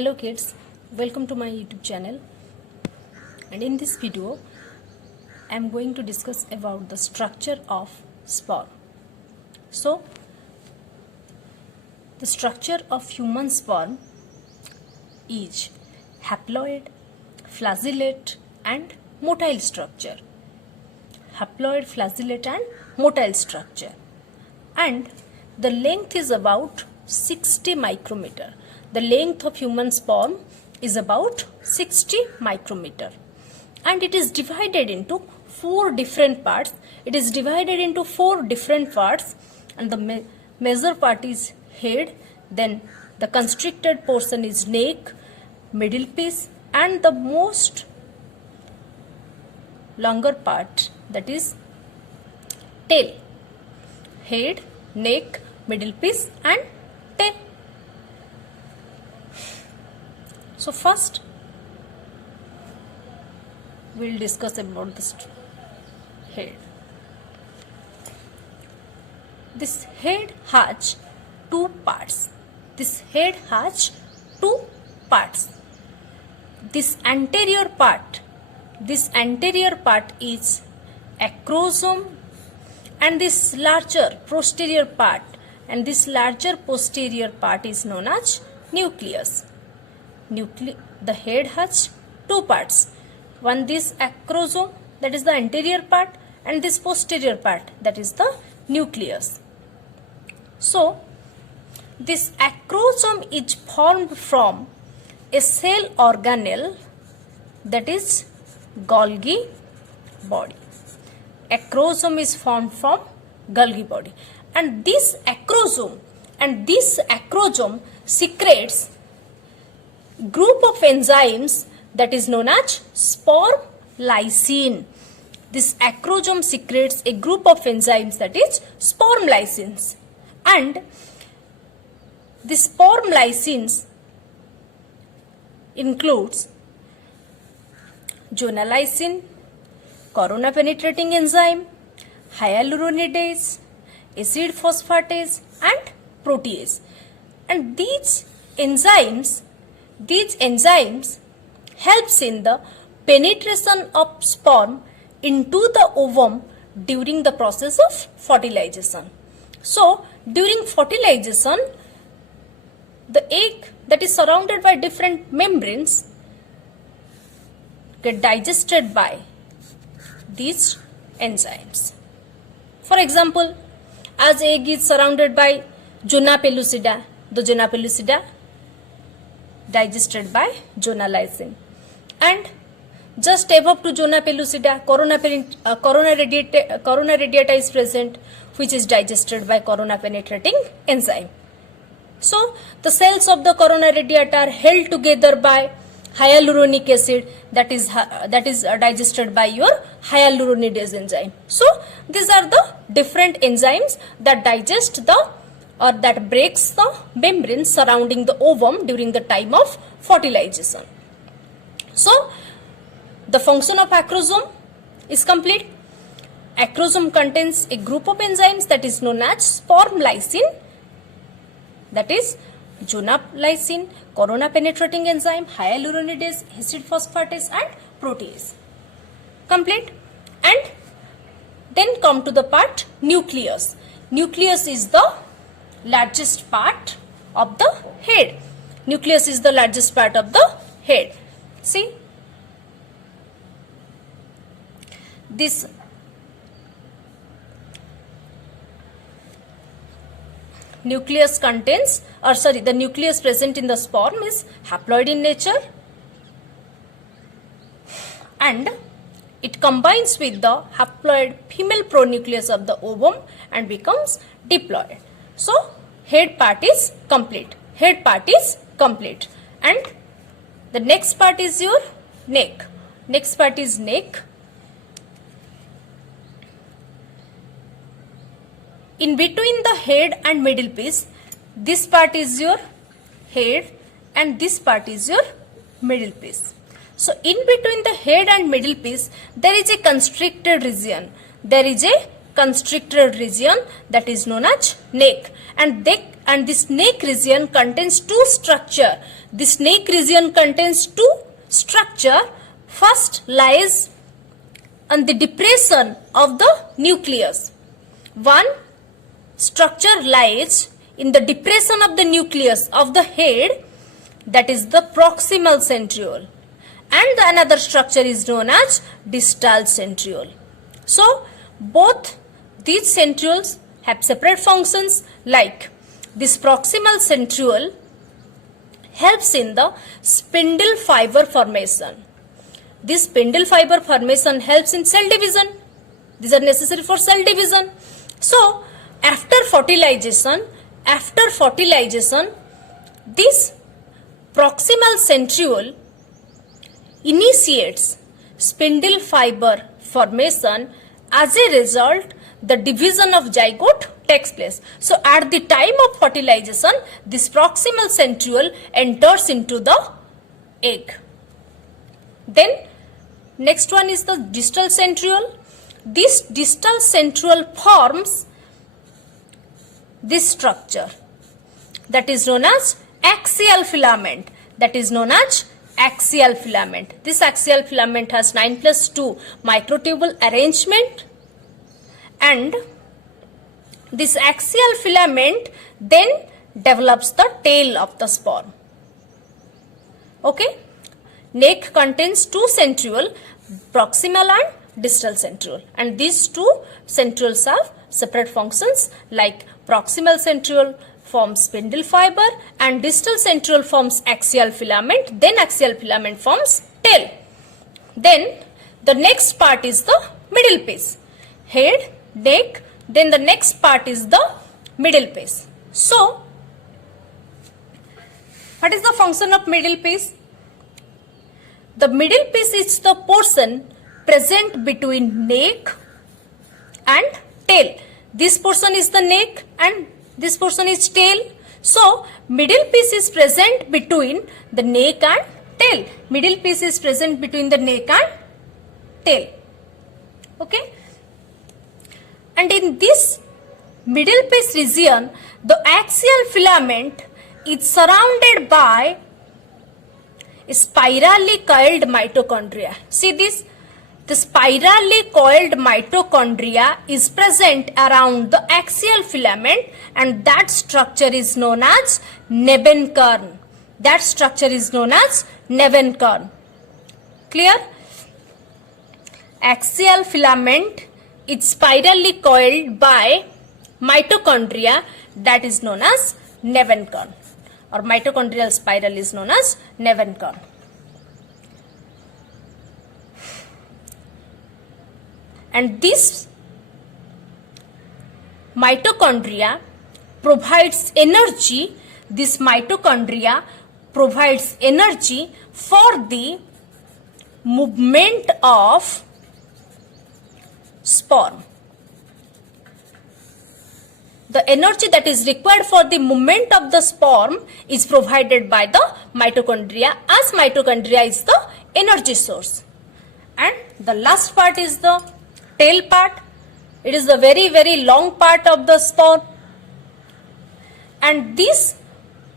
Hello kids, welcome to my YouTube channel, and in this video I am going to discuss about the structure of sperm. So the structure of human sperm is haploid, flagellate and motile structure. Haploid, flagellate and motile structure, and the length is about 60 micrometer. The length of human sperm is about 60 micrometer, and it is divided into four different parts. And the major part is head, then the constricted portion is neck, middle piece, and the most longer part, that is tail. Head, neck, middle piece and tail. So first we will discuss about this head. This head has two parts. This anterior part is acrosome, and this larger posterior part is known as nucleus. The head has two parts. One, this acrosome, that is the anterior part, and this posterior part, that is the nucleus. So this acrosome is formed from a cell organelle, that is Golgi body. Acrosome is formed from Golgi body, and this acrosome secretes group of enzymes that is known as sperm lysine. This acrosome secretes a group of enzymes, that is sperm lysines, and the sperm lysines includes lysine, corona penetrating enzyme, hyaluronidase, acid phosphatase and protease. And these enzymes helps in the penetration of sperm into the ovum during the process of fertilization. So during fertilization, the egg that is surrounded by different membranes get digested by these enzymes. For example, as egg is surrounded by Zona pellucida, the Zona pellucida digested by lysine, and just above to Zona pellucida, corona radiata is present, which is digested by corona penetrating enzyme. So the cells of the corona radiata are held together by hyaluronic acid, that is digested by your hyaluronidase enzyme. So these are the different enzymes that digest that breaks the membrane surrounding the ovum during the time of fertilization. So the function of acrosome is complete. Acrosome contains a group of enzymes that is known as sperm lysine, that is Zona lysine, corona penetrating enzyme, hyaluronidase, acid phosphatase and protease. Complete. And then come to the part nucleus. Nucleus is the largest part of the head. See, this nucleus the nucleus present in the sperm is haploid in nature, and it combines with the haploid female pronucleus of the ovum and becomes diploid. So head part is complete. And the next part is your neck. In between the head and middle piece, this part is your head and this part is your middle piece. So in between the head and middle piece, there is a constricted region. There is a constricted region that is known as neck, and this neck region contains two structure. This neck region contains two structure. First lies on the depression of the nucleus. One structure lies in the depression of the nucleus of the head, that is the proximal centriole, and the another structure is known as distal centriole. So both these centrioles have separate functions. Like this proximal centriole helps in the spindle fiber formation. This spindle fiber formation helps in cell division. These are necessary for cell division. So after fertilization, this proximal centriole initiates spindle fiber formation. As a result, the division of zygote takes place. So at the time of fertilization, this proximal centriole enters into the egg. Then next one is the distal centriole. This distal centriole forms this structure that is known as axial filament. This axial filament has 9+2 microtubule arrangement, and this axial filament then develops the tail of the sperm. Okay. Neck contains two centriole, proximal and distal centriole, and these two centrioles have separate functions. Like proximal centriole forms spindle fiber and distal centriole forms axial filament, then axial filament forms tail. Then the next part is the middle piece. Head, neck, then the next part is the middle piece. So what is the function of middle piece? The middle piece is the portion present between neck and tail. This portion is the neck and this portion is tail. So middle piece is present between the neck and tail. Middle piece is present between the neck and tail. Okay. And in this middle piece region, the axial filament is surrounded by spirally coiled mitochondria. See this? The spirally coiled mitochondria is present around the axial filament, and that structure is known as Nebenkern. Clear? Axial filament is spirally coiled by mitochondria, that is known as Nebenkern, or mitochondrial spiral is known as Nebenkern. And this mitochondria provides energy. For the movement of sperm. The energy that is required for the movement of the sperm is provided by the mitochondria, as mitochondria is the energy source. And the last part is the tail part. It is the very long part of the sperm, and this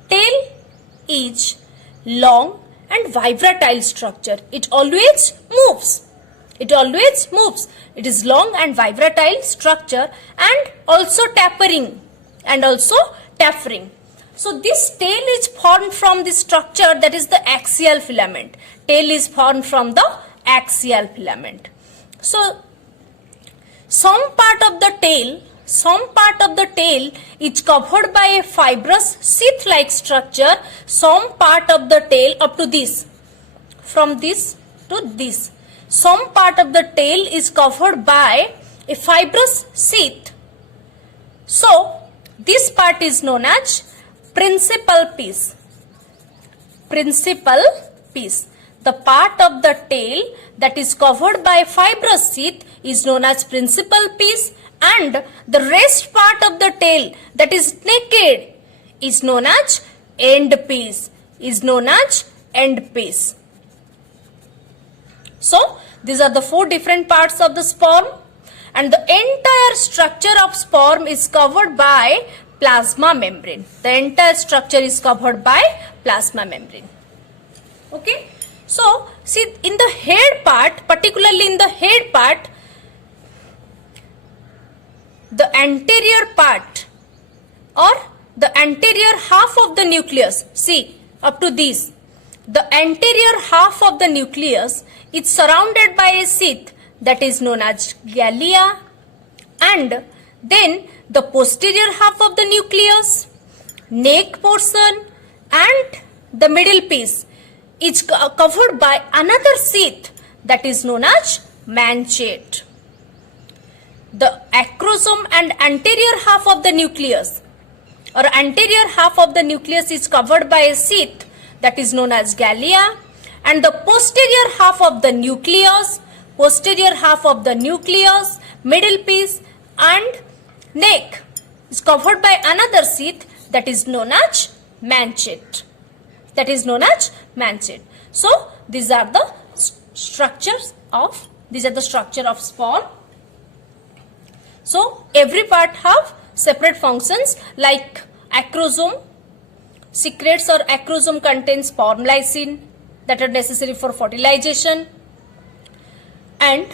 tail is long and vibratile structure. It always moves. It is long and vibratile structure, and also tapering and also taffering. So this tail is formed from the structure that is the axial filament. Tail is formed from the axial filament. So some part of the tail is covered by a fibrous sheath-like structure. Some part of the tail up to this, from this to this. Some part of the tail is covered by a fibrous sheath. So this part is known as principal piece. The part of the tail that is covered by a fibrous sheath is known as principal piece, and the rest part of the tail that is naked is known as end piece. So these are the four different parts of the sperm, and the entire structure of sperm is covered by plasma membrane. The entire structure is covered by plasma membrane. Okay. So, see in the head part, particularly in the head part, the anterior part or the anterior half of the nucleus, see up to this, the anterior half of the nucleus is surrounded by a sheath that is known as gallia, and then the posterior half of the nucleus, neck portion and the middle piece is covered by another sheath that is known as manchette. The acrosome and anterior half of the nucleus or anterior half of the nucleus is covered by a sheath that is known as gallia, and the posterior half of the nucleus, middle piece and neck is covered by another sheath that is known as manchette. So these are the structure of sperm. So every part have separate functions, like acrosome secretes or acrosome contains sperm lysine that are necessary for fertilization, and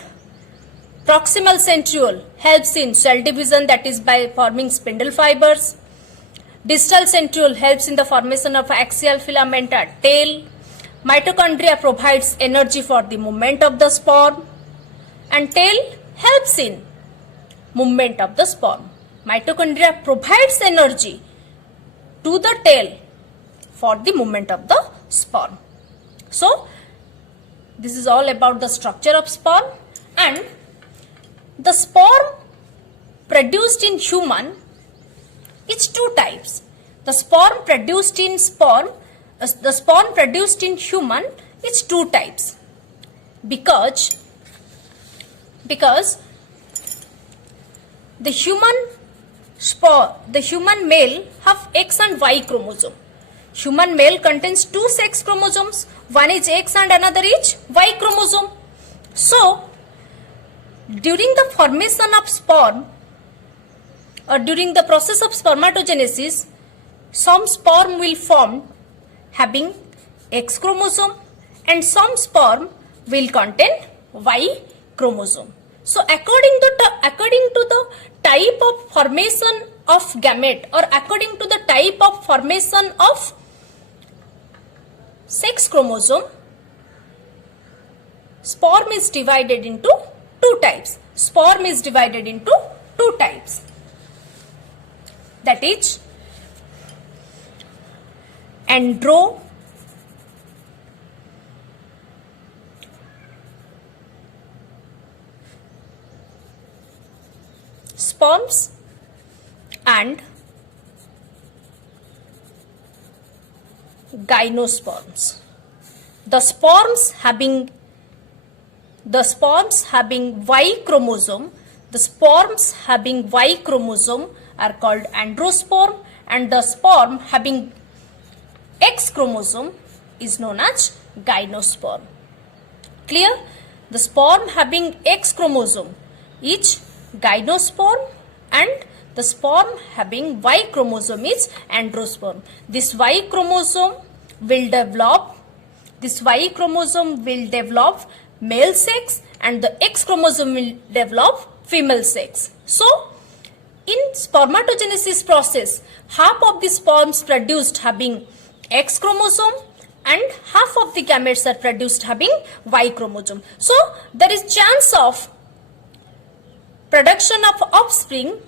proximal centriole helps in cell division, that is by forming spindle fibers. Distal centriole helps in the formation of axial filament at tail. Mitochondria provides energy for the movement of the sperm, and tail helps in movement of the sperm. Mitochondria provides energy to the tail for the movement of the sperm. So this is all about the structure of sperm. And the sperm produced in human is two types. The sperm produced in human is two types, because the human male have X and Y chromosome. Human male contains two sex chromosomes, one is X and another is Y chromosome. So during the formation of sperm or during the process of spermatogenesis, some sperm will form having X chromosome and some sperm will contain Y chromosome. So according to the type of formation of gamete or according to the type of formation of sex chromosome, sperm is divided into two types. That is sperms and gymnosperms. The sperms having Y chromosome, are called androsperm, and the sperm having X chromosome is known as gymnosperm. Clear? The sperm having X chromosome is gymnosperm and the sperm having Y chromosome is androsperm. This Y chromosome will develop male sex and the X chromosome will develop female sex. So in spermatogenesis process, half of the sperms produced having X chromosome and half of the gametes are produced having Y chromosome. So there is chance of production of offspring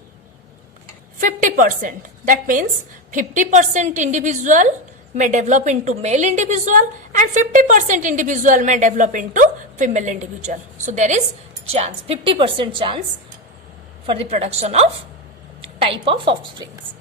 50%. That means 50% individual may develop into male individual and 50% individual may develop into female individual. So there is chance, 50% chance for the production of type of offsprings.